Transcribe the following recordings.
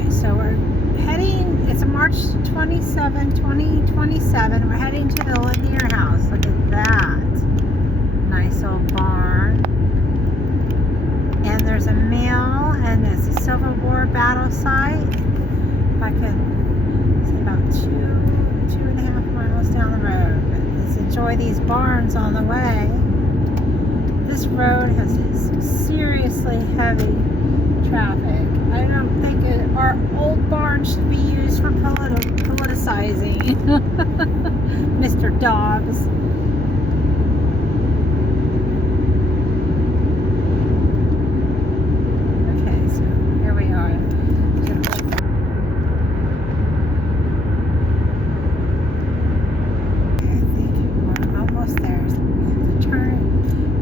Alright, so we're heading, it's March 27, 2027. We're heading to the Lanier House. Look at that. Nice old barn. And there's a mill, and there's a Civilwar battle site. If I could, it's about 2.5 miles down the road. But let's enjoy these barns on the way. This road has some seriously heavy traffic. I don't think our old barn should be used for politicizing. Mr. Dobbs. Okay, so here we are. I think we're almost there. So we have to turn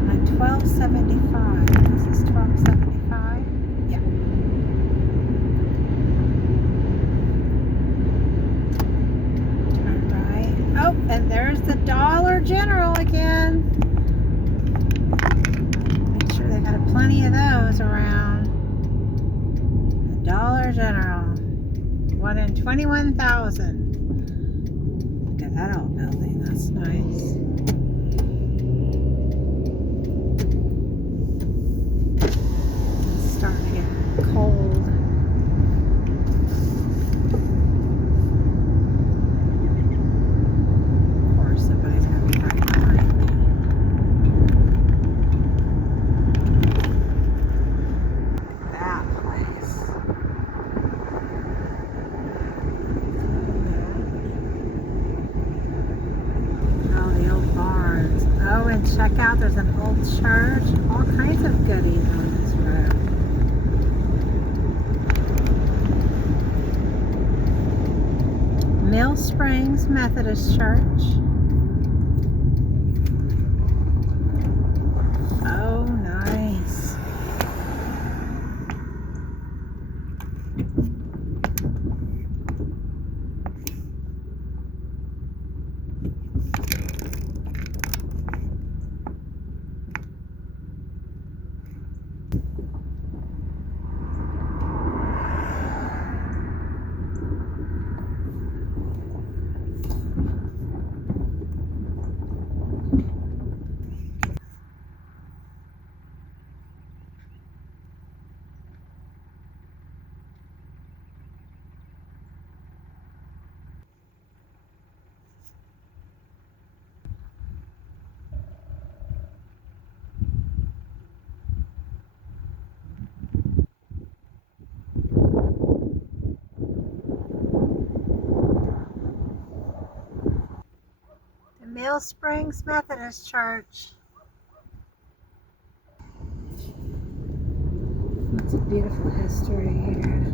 on 1275. This is 1275. Yeah. Oh, and there's the Dollar General again. Make sure they got plenty of those around. The Dollar General. One in 21,000. Look at that old building. That's nice. It's starting to get cold. Somebody's going to be right behind me. That place. Oh, the old barns. Oh, and check out, there's an old church. All kinds of goodies on this road. Mill Springs Methodist Church. Oh, nice. Mill Springs Methodist Church. That's a beautiful history here.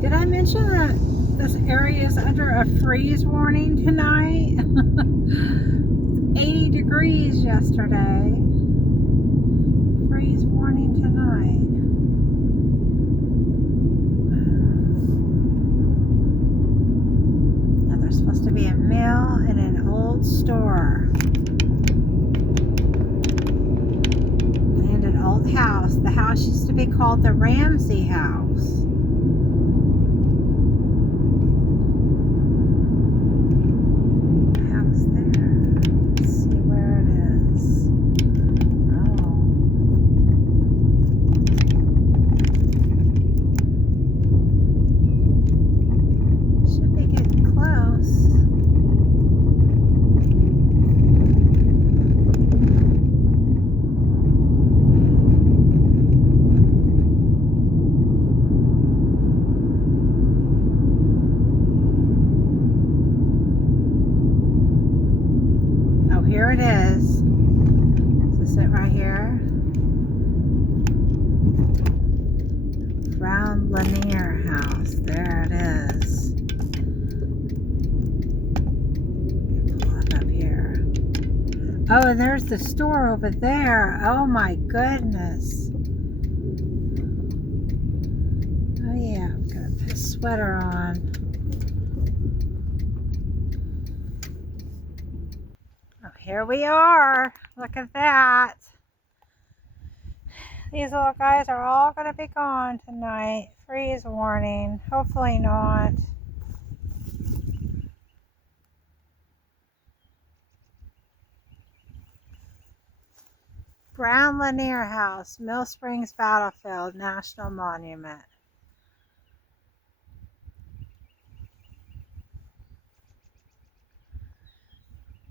Did I mention that this area is under a freeze warning tonight? 80 degrees yesterday. Freeze warning tonight. Now there's supposed to be a mill and an old store. And an old house. The house used to be called the Ramsey House. Here it is. Is this it right here? Brown Brown-Lanier House. There it is. Pull up here. Oh, and there's the store over there. Oh my goodness. Oh yeah, I'm gonna put a sweater on. Oh, here we are. Look at that. These little guys are all going to be gone tonight. Freeze warning. Hopefully not. Brown-Lanier House, Mill Springs Battlefield, National Monument.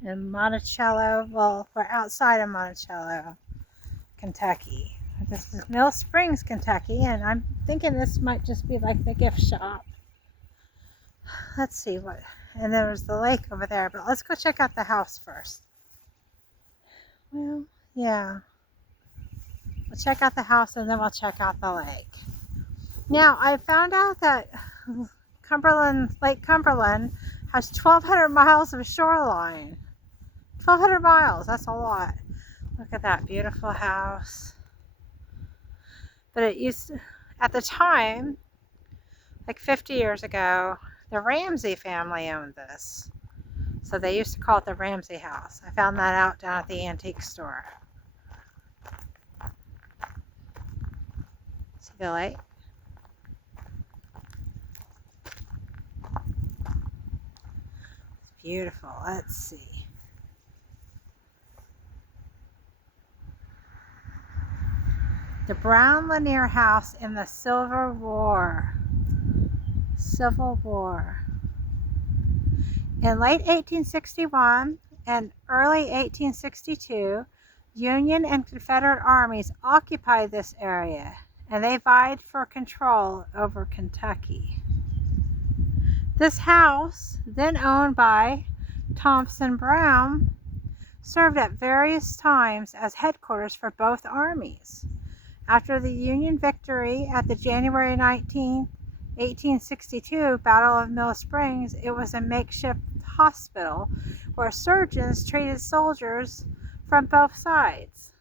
In Monticello, well, we're outside of Monticello, Kentucky. This is Mill Springs, Kentucky, and I'm thinking this might just be like the gift shop. Let's see what, and there's the lake over there, but let's go check out the house first. Well, yeah. We'll check out the house and then we'll check out the lake. Now, I found out that Lake Cumberland has 1,200 miles of shoreline. 1,200 miles, that's a lot. Look at that beautiful house. But it used to, at the time, like 50 years ago, the Ramsey family owned this. So they used to call it the Ramsey House. I found that out down at the antique store. See the lake? It's beautiful. Let's see. The Brown-Lanier House in the Civilwar. In late 1861 and early 1862, Union and Confederate armies occupied this area, and they vied for control over Kentucky. This house, then owned by Thompson Brown, served at various times as headquarters for both armies. After the Union victory at the January 19, 1862 Battle of Mill Springs, it was a makeshift hospital where surgeons treated soldiers from both sides.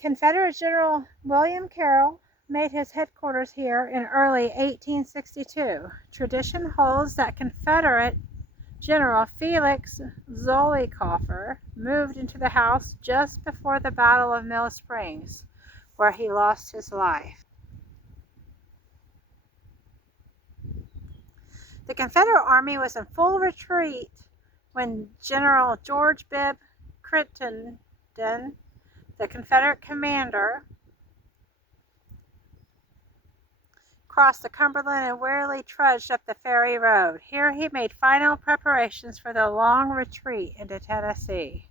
Confederate General William Carroll made his headquarters here in early 1862. Tradition holds that Confederate General Felix Zollicoffer moved into the house just before the Battle of Mill Springs, where he lost his life. The Confederate Army was in full retreat when General George Bibb Crittenden, the Confederate commander, crossed the Cumberland and wearily trudged up the Ferry Road. Here he made final preparations for the long retreat into Tennessee.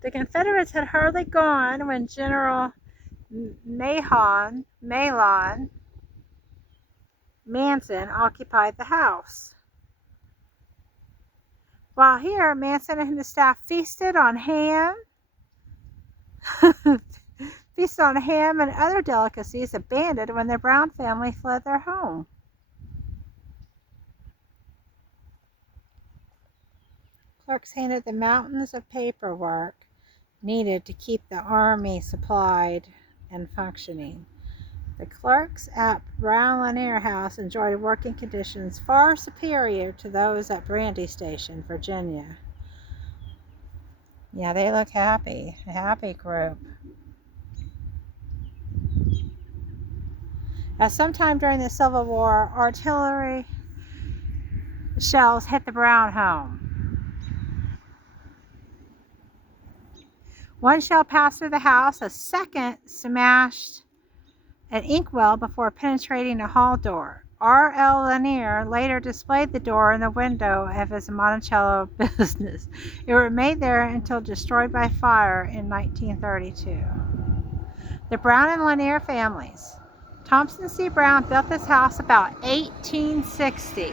The Confederates had hardly gone when General Mahlon Manson occupied the house. While here, Manson and his staff feasted on ham and other delicacies abandoned when the Brown family fled their home. Clerks handed the mountains of paperwork needed to keep the army supplied and functioning. The clerks at Brown-Lanier House enjoyed working conditions far superior to those at Brandy Station, Virginia. Yeah, they look happy. A happy group. At some time during the Civil War, artillery shells hit the Brown home. One shell passed through the house, a second smashed an inkwell before penetrating a hall door. R.L. Lanier later displayed the door in the window of his Monticello business. It remained there until destroyed by fire in 1932. The Brown and Lanier families. Thompson C. Brown built this house about 1860.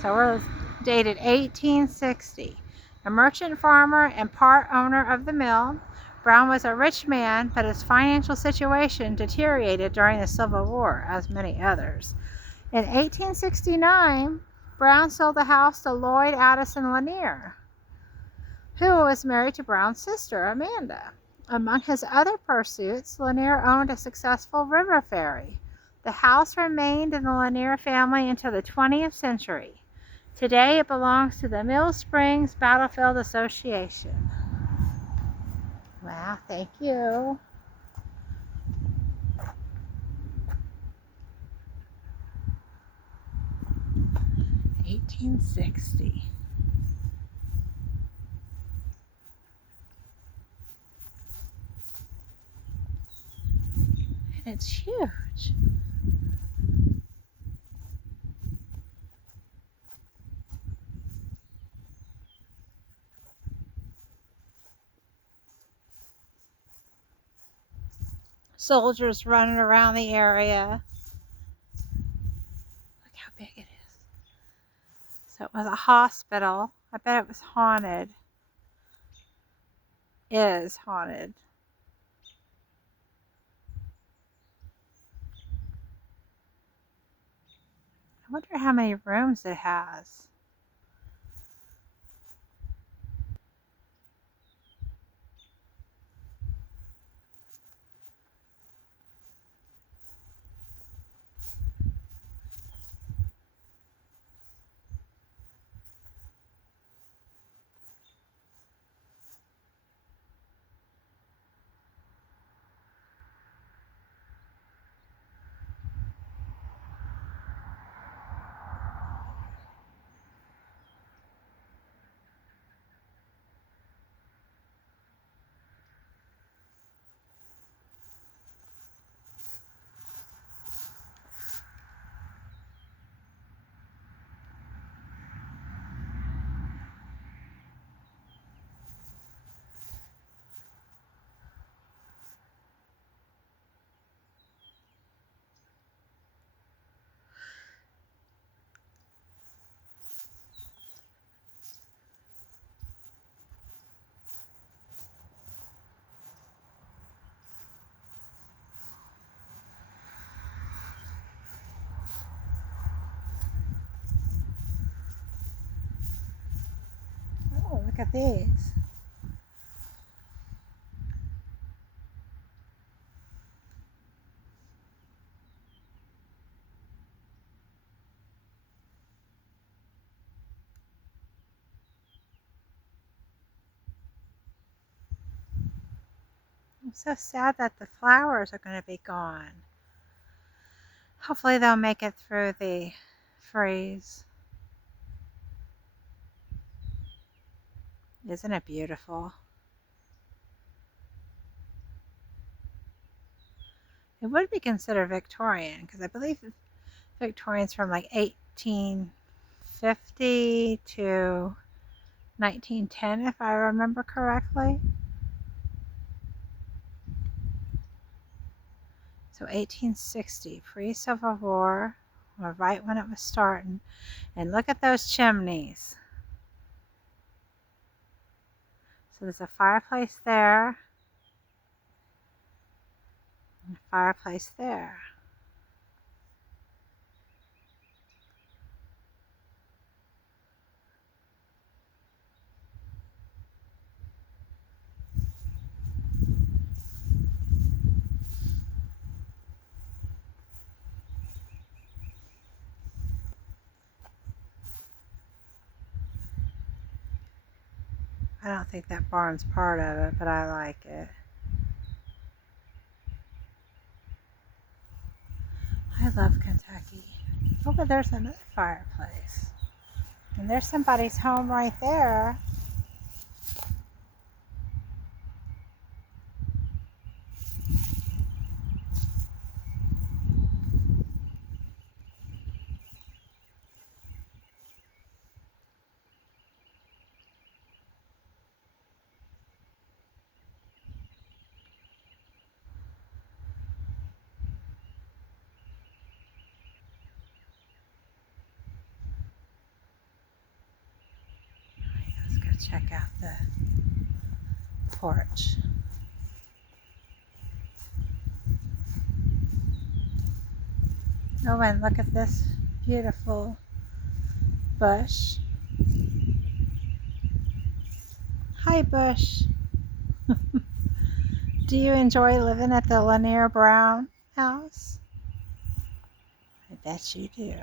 So we're dated 1860. A merchant farmer and part owner of the mill, Brown was a rich man, but his financial situation deteriorated during the Civil War, as many others. In 1869, Brown sold the house to Lloyd Addison Lanier, who was married to Brown's sister, Amanda. Among his other pursuits, Lanier owned a successful river ferry. The house remained in the Lanier family until the 20th century. Today it belongs to the Mill Springs Battlefield Association. Wow, thank you. $18.60. And it's huge. Soldiers running around the area. Look how big it is. So it was a hospital. I bet it was haunted. Is haunted. I wonder how many rooms it has. Oh, look at these. I'm so sad that the flowers are going to be gone. Hopefully they'll make it through the freeze. Isn't it beautiful? It would be considered Victorian because I believe Victorian's from like 1850 to 1910, if I remember correctly. So 1860, pre-Civil War, or right when it was starting. And look at those chimneys. So there's a fireplace there, and a fireplace there. I don't think that barn's part of it, but I like it. I love Kentucky. Oh, but there's another fireplace. And there's somebody's home right there. Let's go check out the porch. Oh, and look at this beautiful bush. Hi, bush. Do you enjoy living at the Lanier Brown house? I bet you do.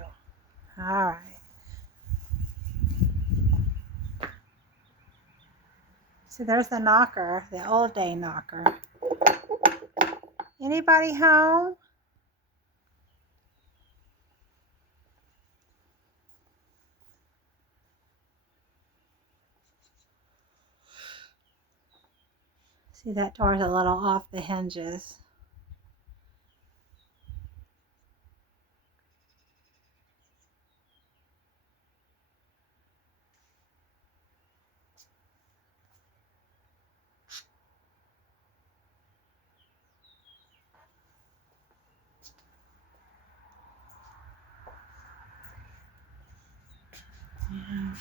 All right. So there's the knocker, the old day knocker. Anybody home? See, that door's a little off the hinges. Yeah.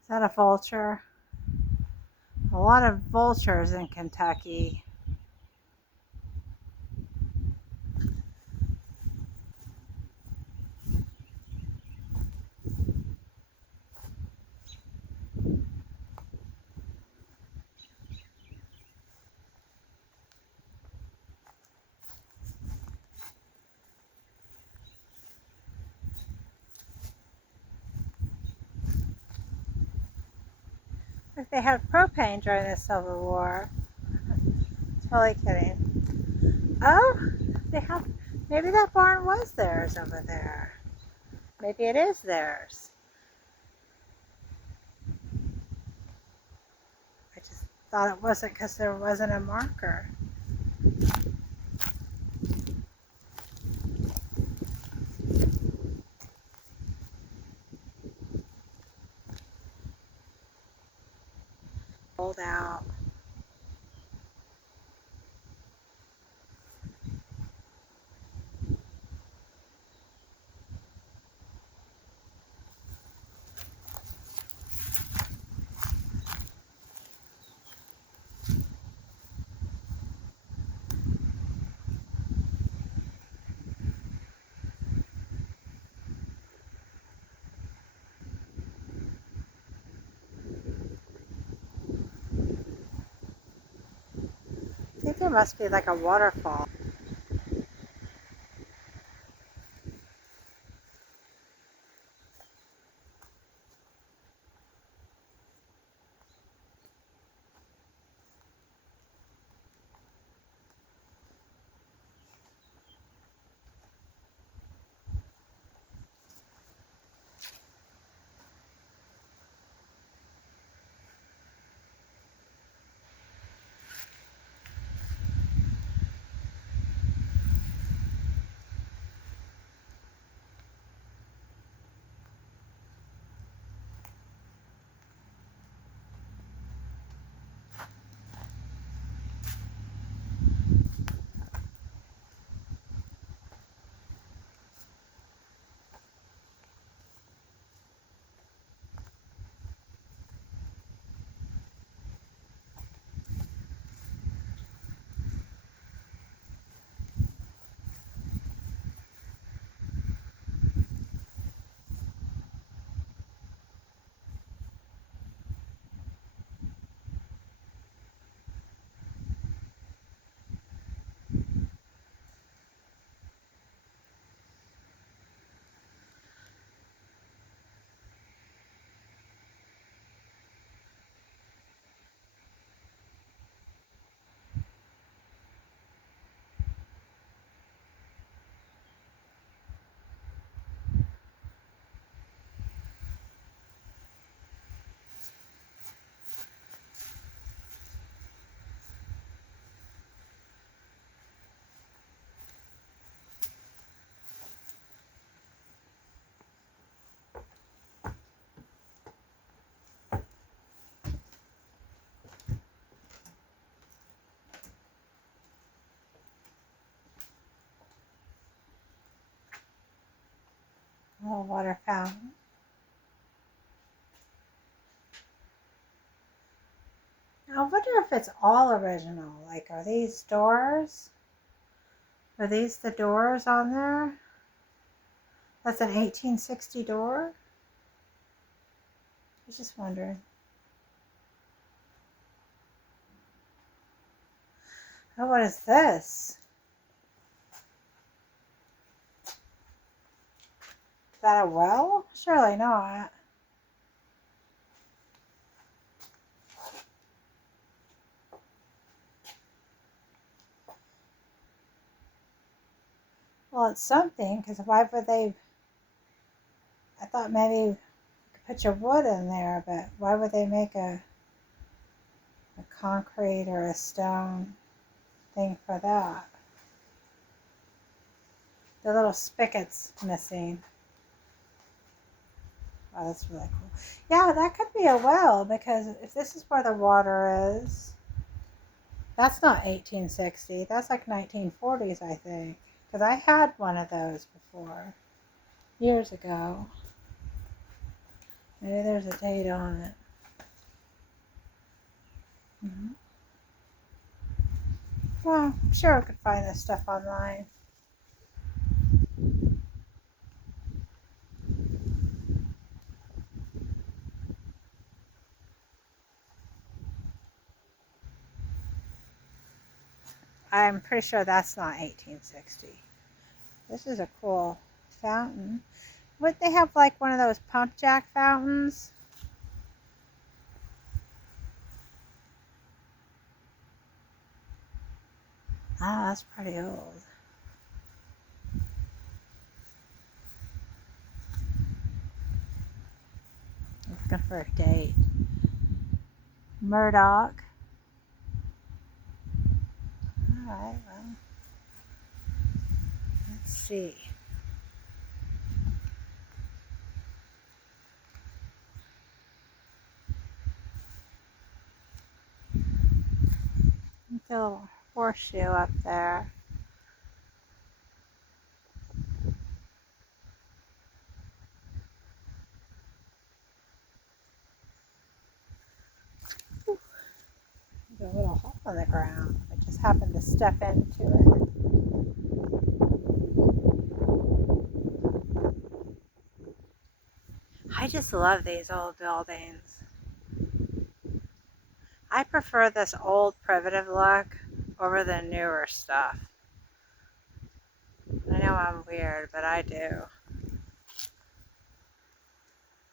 Is that a vulture? A lot of vultures in Kentucky. Like they had propane during the Civil War. Totally kidding. Oh, they have, maybe that barn was theirs over there. Maybe it is theirs. I just thought it wasn't because there wasn't a marker. Pulled out. I think it must be like a waterfall. little water fountain. I wonder if it's all original. Like, are these doors? Are these the doors on there? That's an 1860 door? I was just wondering. Oh, what is this? Is that a well? Surely not. Well, it's something, because why would they... I thought maybe you could put your wood in there, but why would they make a concrete or a stone thing for that? The little spigot's missing. Oh, that's really cool. Yeah, that could be a well, because if this is where the water is, that's not 1860. That's like 1940s, I think. Because I had one of those before, years ago. Maybe there's a date on it. Well, I'm sure I could find this stuff online. I'm pretty sure that's not 1860. This is a cool fountain. Would they have like one of those pump jack fountains? Oh, that's pretty old. Looking for a date. Murdoch. Alright, well. Let's see. It's a little horseshoe up there. There's a little hole in the ground. I just happened to step into it. I just love these old buildings. I prefer this old primitive look over the newer stuff. I know I'm weird, but I do.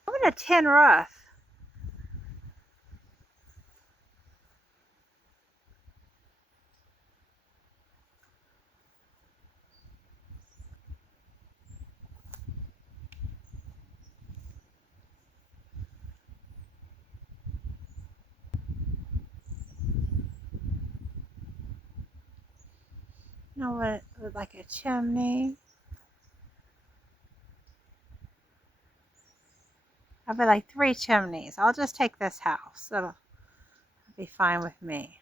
Look at a tin roof. You know what? Like a chimney. I'll be like 3 chimneys. I'll just take this house. It'll be fine with me.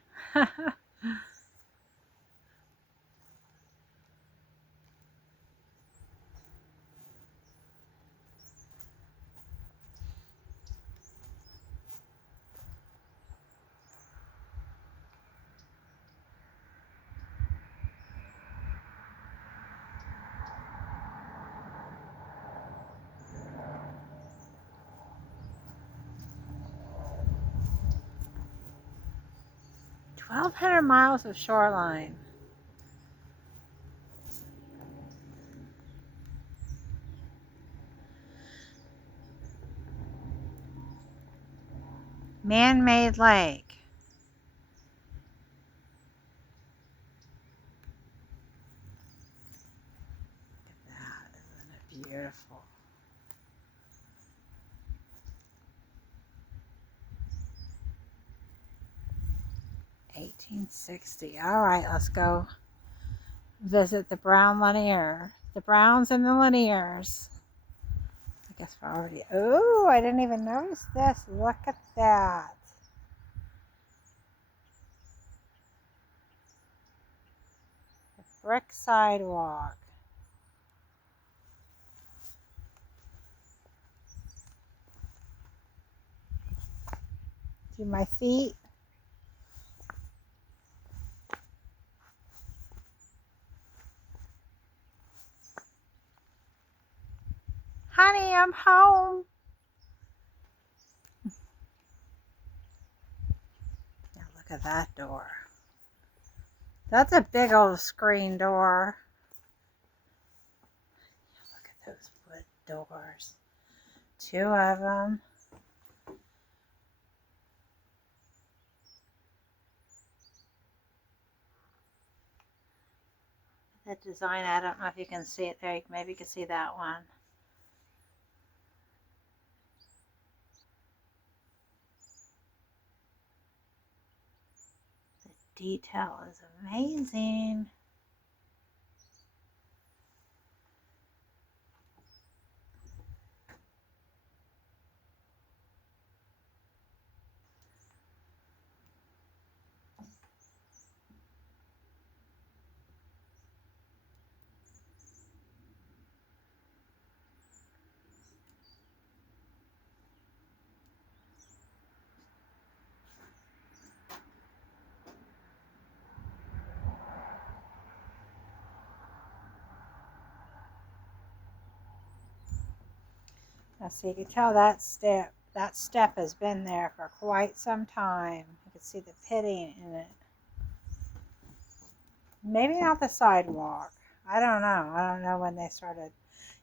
1,200 miles of shoreline. Man-made lake. Look at that. Isn't it beautiful? $18.60. All right, let's go visit the Brown-Lanier. The Browns and the Laniers. I guess we're already... Oh, I didn't even notice this. Look at that. The brick sidewalk. Do my feet. Honey, I'm home. Now look at that door. That's a big old screen door. Look at those wood doors. 2 of them. That design, I don't know if you can see it there. Maybe you can see that one. The detail is amazing. Now, so you can tell that step has been there for quite some time. You can see the pitting in it. Maybe not the sidewalk. I don't know. I don't know when they started.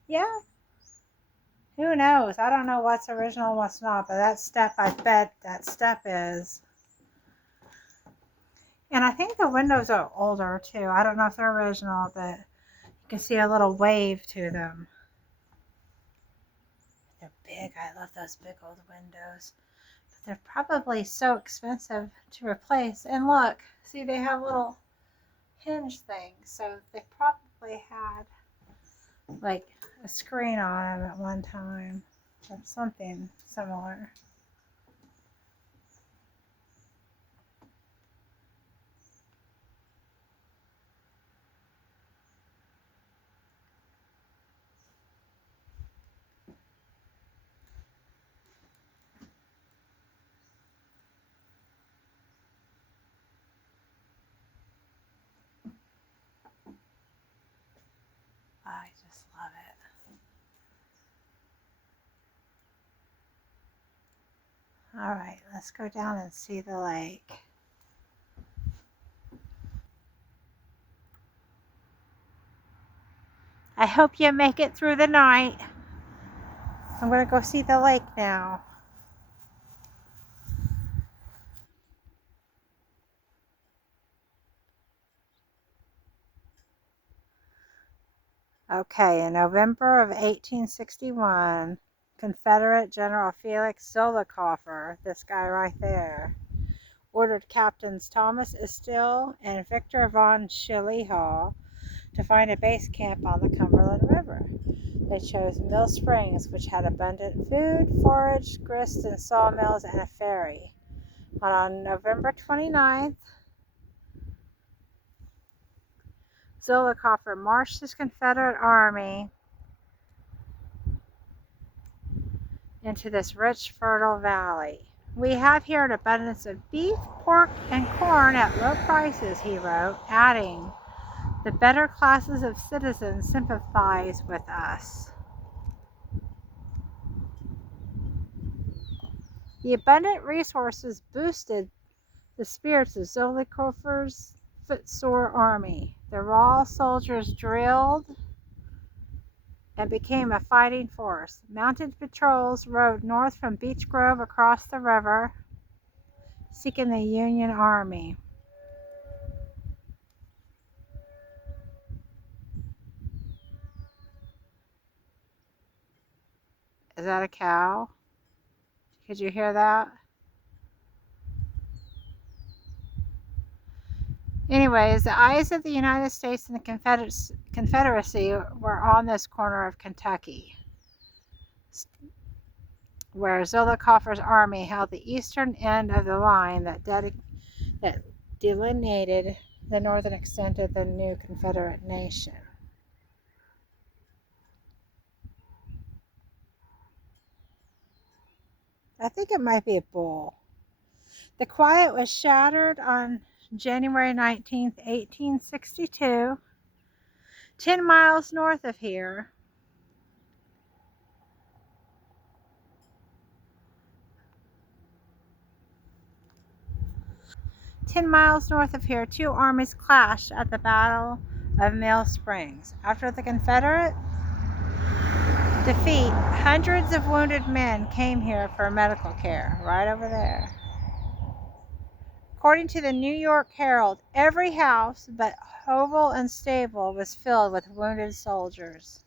Yeah, who knows? I don't know what's original and what's not, but that step, I bet that step is. And I think the windows are older too. I don't know if they're original, but you can see a little wave to them. They're big. I love those big old windows. But they're probably so expensive to replace. And look, see, they have little hinge things. So they probably had like a screen on them at one time or something similar. I just love it. All right, let's go down and see the lake. I hope you make it through the night. I'm going to go see the lake now. Okay, in November of 1861, Confederate General Felix Zollicoffer, this guy right there, ordered Captains Thomas Estill and Victor von Schliehal to find a base camp on the Cumberland River. They chose Mill Springs, which had abundant food, forage, grist, and sawmills, and a ferry. On November 29th, Zollicoffer marched his Confederate army into this rich, fertile valley. We have here an abundance of beef, pork, and corn at low prices, he wrote, adding, the better classes of citizens sympathize with us. The abundant resources boosted the spirits of Zollicoffer's footsore army. The raw soldiers drilled and became a fighting force. Mounted patrols rode north from Beech Grove across the river, seeking the Union Army. Is that a cow? Could you hear that? Anyways, the eyes of the United States and the Confederacy were on this corner of Kentucky, where Zollicoffer's army held the eastern end of the line that delineated the northern extent of the new Confederate nation. I think it might be a bull. The quiet was shattered on January 19th, 1862, 10 miles north of here. 10 miles north of here, two armies clashed at the Battle of Mill Springs. After the Confederate defeat, hundreds of wounded men came here for medical care, right over there. According to the New York Herald, every house but hovel and stable was filled with wounded soldiers.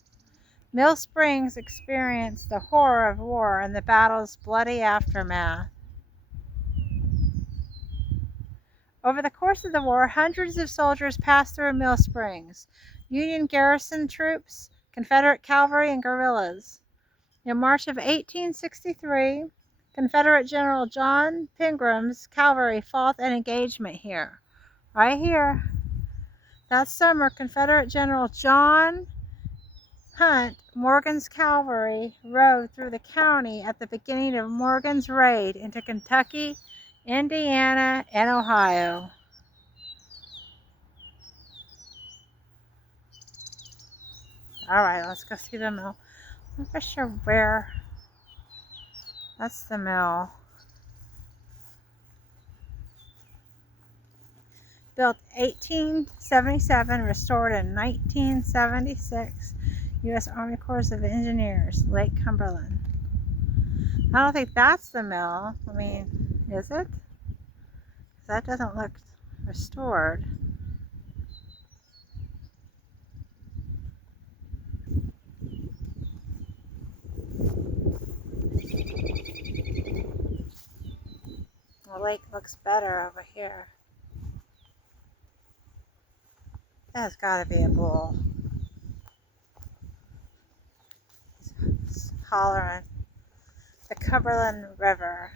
Mill Springs experienced the horror of war and the battle's bloody aftermath. Over the course of the war, hundreds of soldiers passed through Mill Springs, Union garrison troops, Confederate cavalry, and guerrillas. In March of 1863, Confederate General John Pingram's cavalry fought an engagement here. Right here. That summer, Confederate General John Hunt, Morgan's cavalry, rode through the county at the beginning of Morgan's raid into Kentucky, Indiana, and Ohio. All right, let's go see the mill. I'm not sure where. That's the mill. Built 1877, restored in 1976. U.S. Army Corps of Engineers, Lake Cumberland. I don't think that's the mill. I mean, is it? That doesn't look restored. The lake looks better over here. That's got to be a bull. It's hollering. The Cumberland River.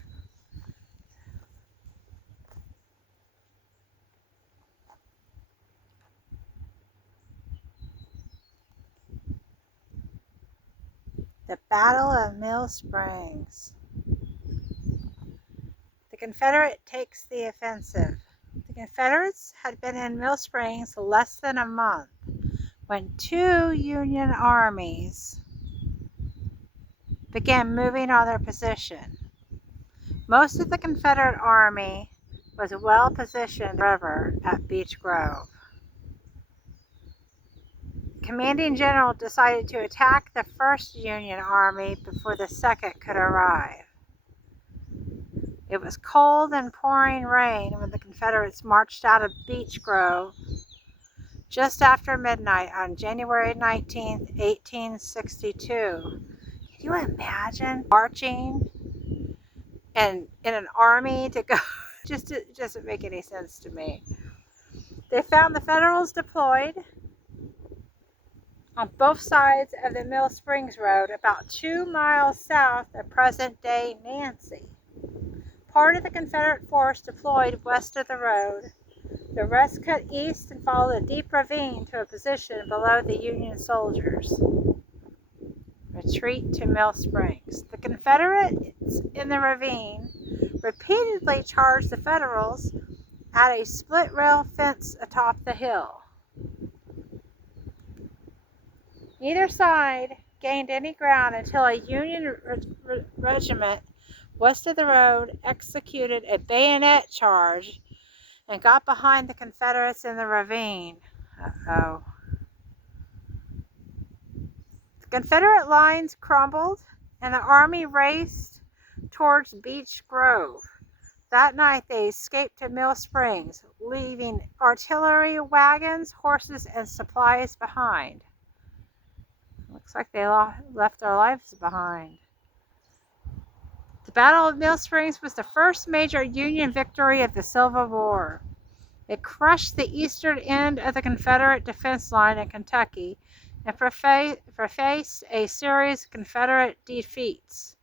The Battle of Mill Springs. The Confederate takes the offensive. The Confederates had been in Mill Springs less than a month when two Union armies began moving on their position. Most of the Confederate army was well positioned on the river at Beech Grove. The commanding general decided to attack the first Union army before the second could arrive. It was cold and pouring rain when the Confederates marched out of Beech Grove just after midnight on January 19, 1862. Can you imagine marching and in an army to go? It doesn't make any sense to me. They found the Federals deployed on both sides of the Mill Springs Road, about 2 miles south of present-day Nancy. Part of the Confederate force deployed west of the road. The rest cut east and followed a deep ravine to a position below the Union soldiers. Retreat to Mill Springs. The Confederates in the ravine repeatedly charged the Federals at a split-rail fence atop the hill. Neither side gained any ground until a Union regiment west of the road executed a bayonet charge and got behind the Confederates in the ravine. Uh-oh. The Confederate lines crumbled and the army raced towards Beech Grove. That night they escaped to Mill Springs, leaving artillery wagons, horses, and supplies behind. Looks like they left their lives behind. The Battle of Mill Springs was the first major Union victory of the Civil War. It crushed the eastern end of the Confederate defense line in Kentucky and prefaced a series of Confederate defeats.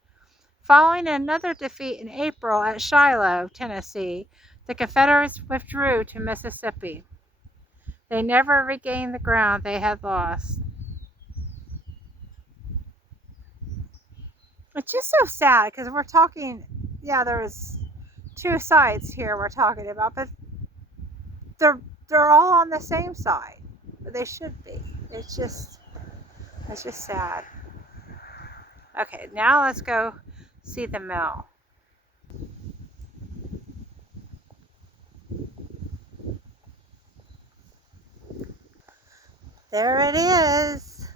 Following another defeat in April at Shiloh, Tennessee, the Confederates withdrew to Mississippi. They never regained the ground they had lost. It's just so sad because we're talking, there was two sides here we're talking about, but they're all on the same side. But they should be. It's just sad. Okay, now let's go see the mill. There it is.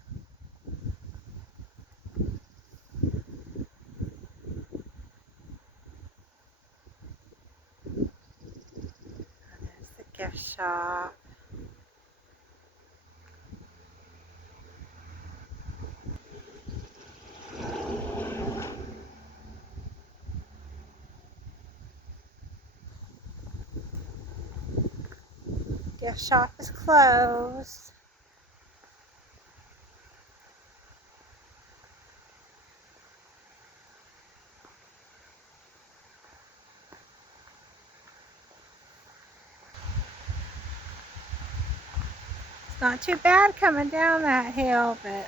There's the gift shop. Gift shop is closed. It's not too bad coming down that hill, but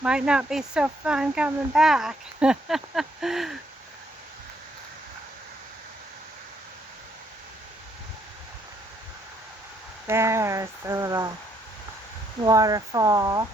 might not be so fun coming back. There's the little waterfall.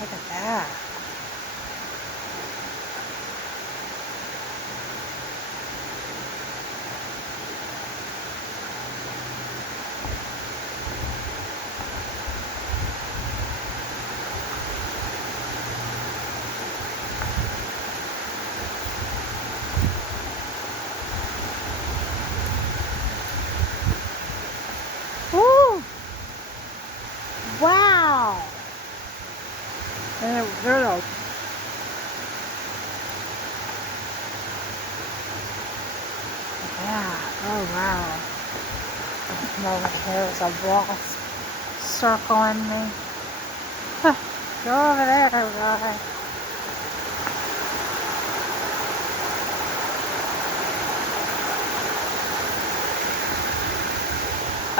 Look at that. Woo! Wow! They're like, yeah, oh wow. I'm over here, there's a wasp circling me. Huh. Go over there, guy.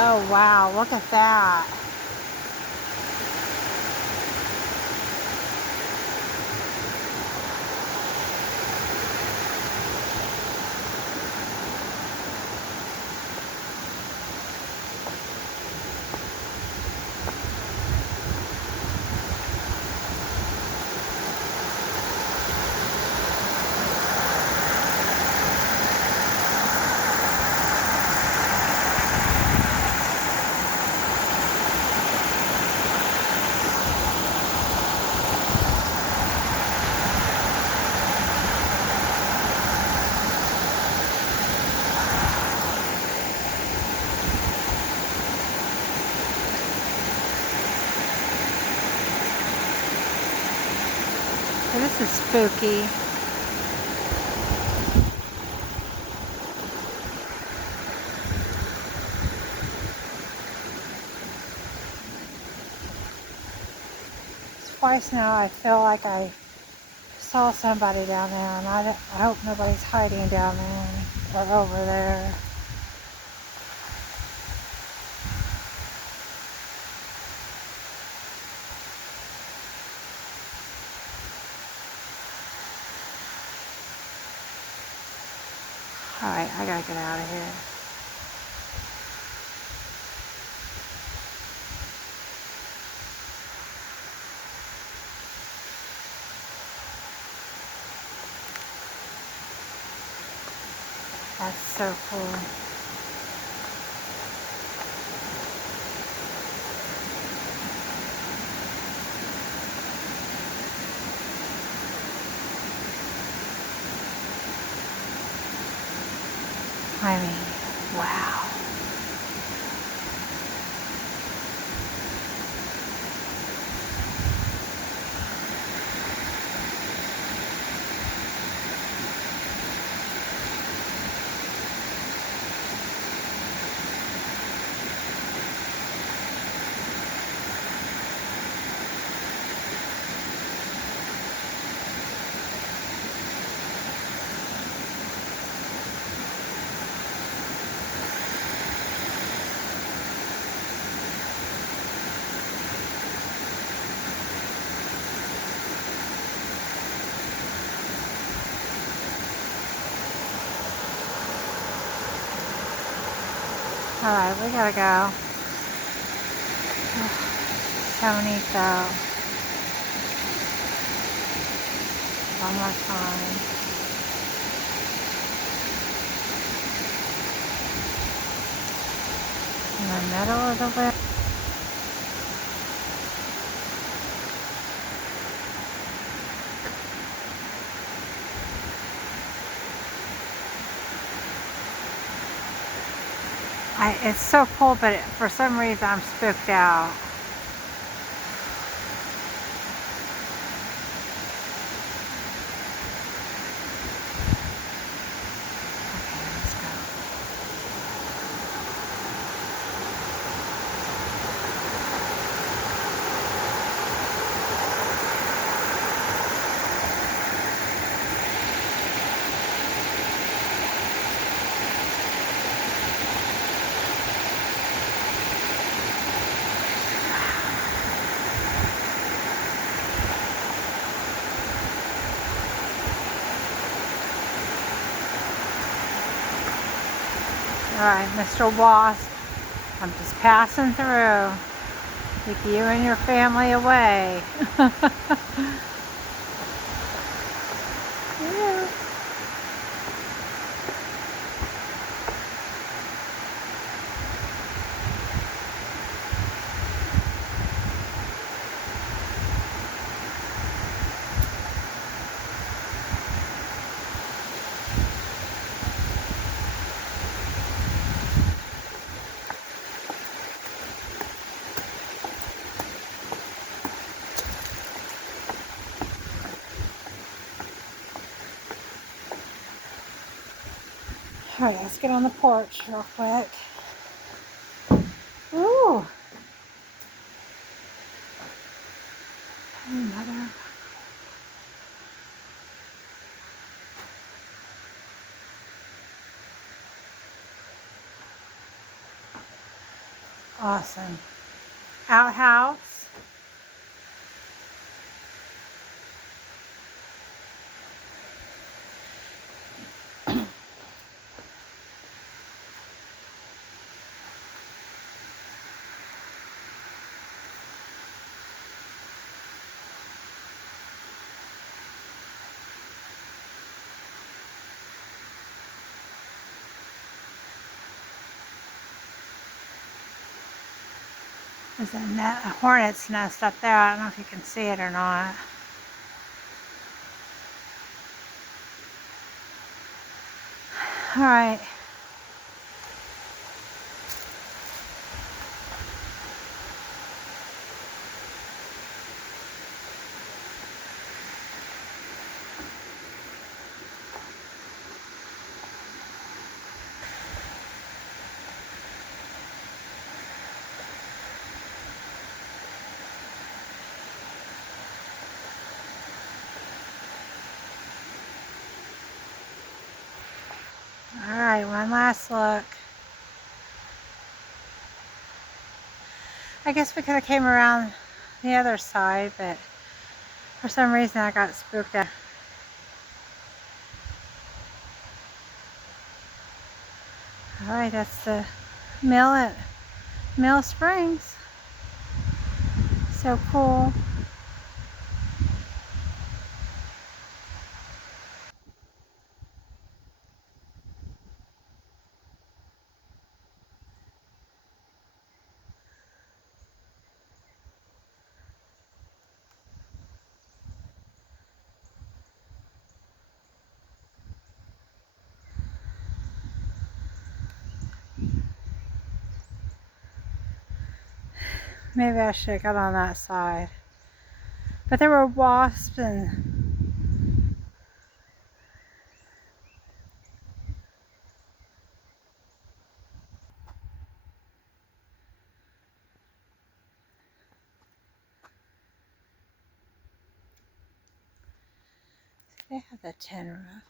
Oh wow, look at that. This is spooky. Twice now I feel like I saw somebody down there, and I hope nobody's hiding down there or over there. Alright, I gotta get out of here. That's so cool. I mean, wow. Alright, we gotta go. So neat though. One more time. In the middle of the lip. It's so cool, but for some reason I'm spooked out. Okay, let's go. Alright, Mr. Wasp, I'm just passing through. Take you and your family away. Yeah. Alright, let's get on the porch real quick. Ooh. Hey, mother. Awesome. Outhouse. There's a hornet's nest up there. I don't know if you can see it or not. Alright. one last look. I guess we could have came around the other side, but for some reason I got spooked out. Alright, that's the mill at Mill Springs. So cool. Maybe I should have got on that side. But there were wasps and they have the tin roof.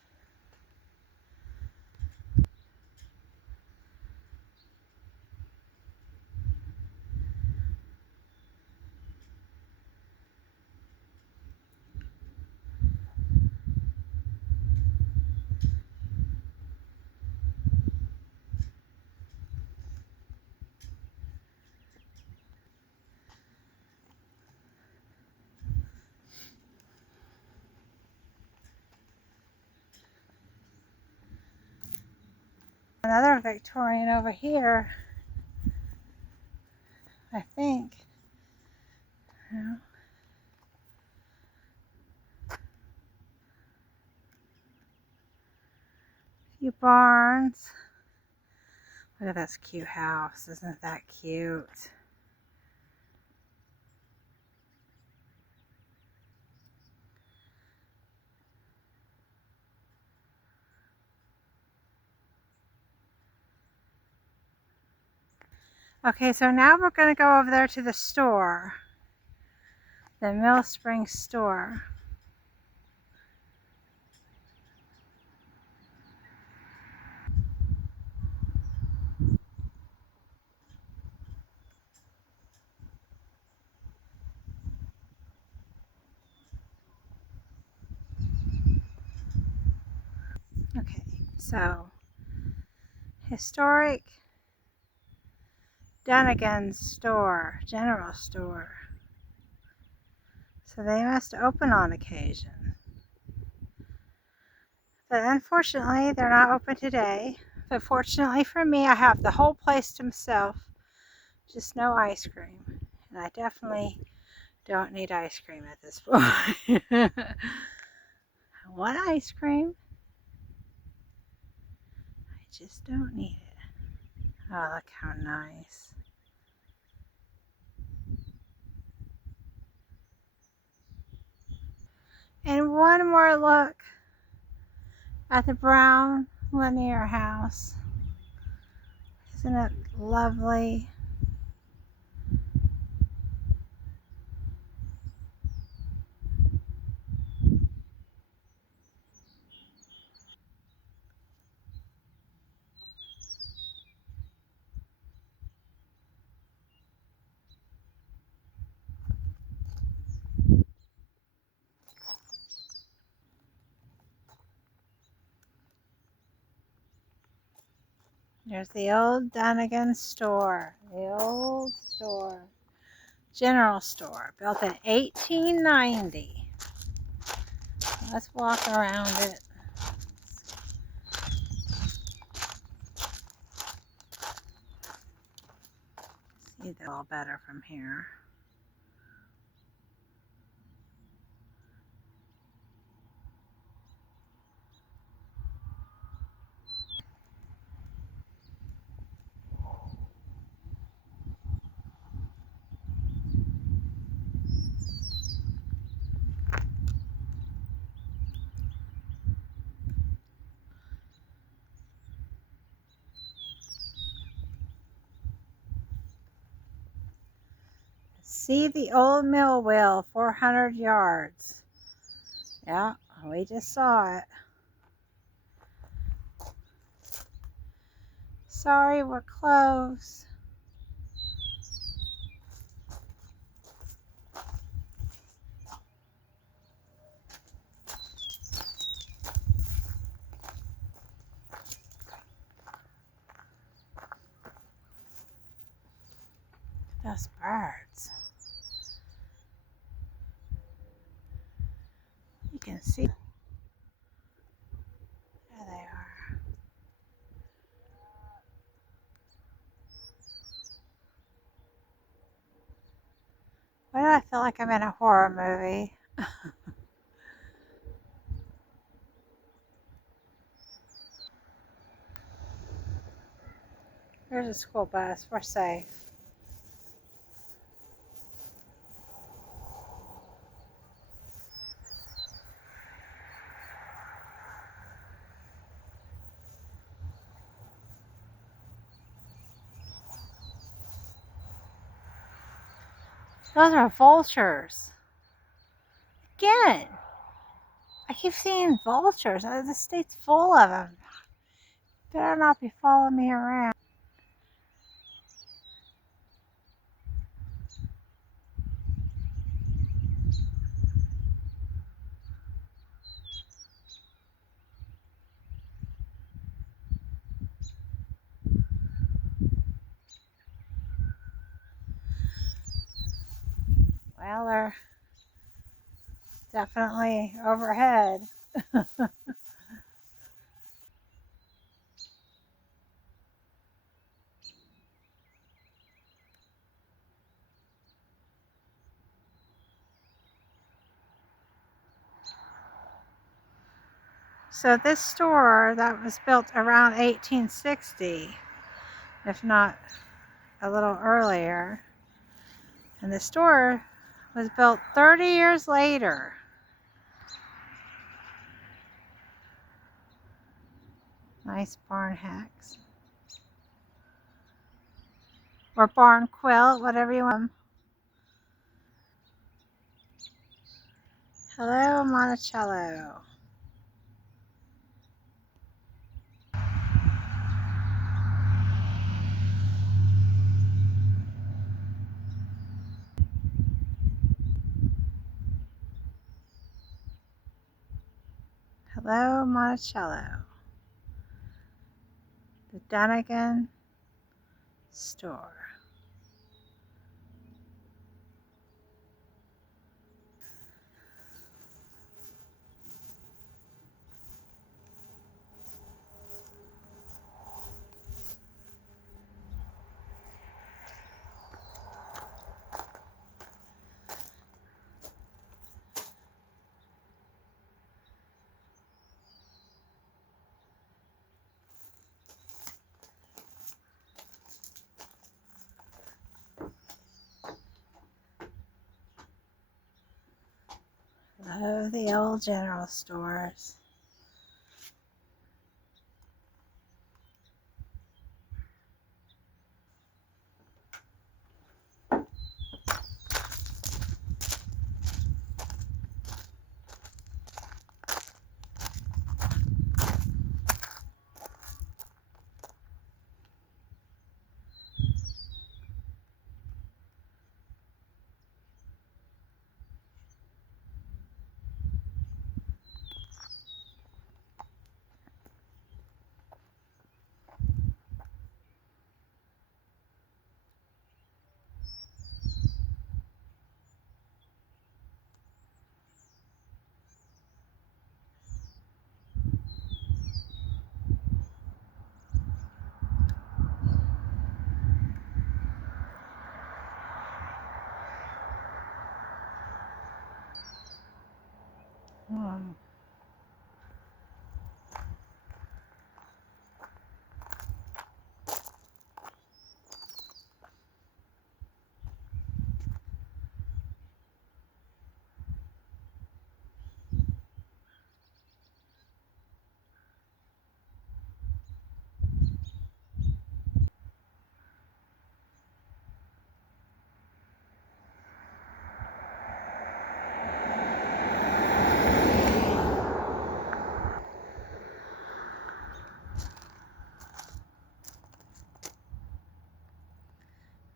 Another Victorian over here, I think. Yeah. Few barns. Look at this cute house. Isn't that cute? Okay, so now we're going to go over there to the store. The Mill Springs store. Okay, so historic Dunagan store, general store. So they must open on occasion. But unfortunately, they're not open today. But fortunately for me, I have the whole place to myself. Just no ice cream. And I definitely don't need ice cream at this point. I want ice cream. I just don't need it. Oh, look how nice. And one more look at the Brown-Lanier House. Isn't it lovely? There's the old Dunagan store. The old store. General store. Built in 1890. Let's walk around it. See that all better from here. See the old mill wheel, 400 yards. Yeah, we just saw it. Sorry, we're closed. Those birds. You can see. There they are. Why do I feel like I'm in a horror movie? There's a school bus. We're safe. Those are vultures. Again, I keep seeing vultures. The state's full of them. Better not be following me around. Well, they're definitely overhead. So this store that was built around 1860, if not a little earlier, and the store was built 30 years later. Nice barn hacks. Or barn quilt, whatever you want. Hello, Monticello. Hello, Monticello. The Dunagan store. Oh, the old general stores.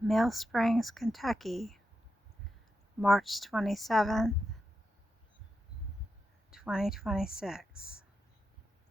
Mill Springs, Kentucky, March 27th, 2026.